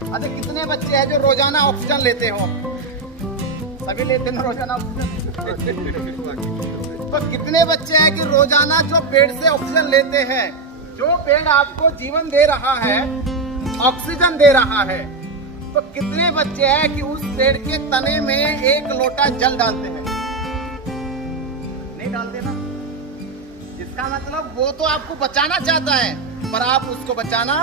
अच्छा, कितने बच्चे हैं जो रोजाना ऑक्सीजन लेते हो? सभी लेते हैं रोजाना ऑक्सीजन। तो कितने बच्चे हैं कि रोजाना जो पेड़ से ऑक्सीजन लेते हैं? जो पेड़ आपको जीवन दे रहा है, ऑक्सीजन दे रहा है, तो कितने बच्चे हैं कि उस पेड़ के तने में एक लोटा जल डालते हैं? नहीं डालते ना। इसका मतलब वो तो आपको बचाना चाहता है, पर आप उसको बचाना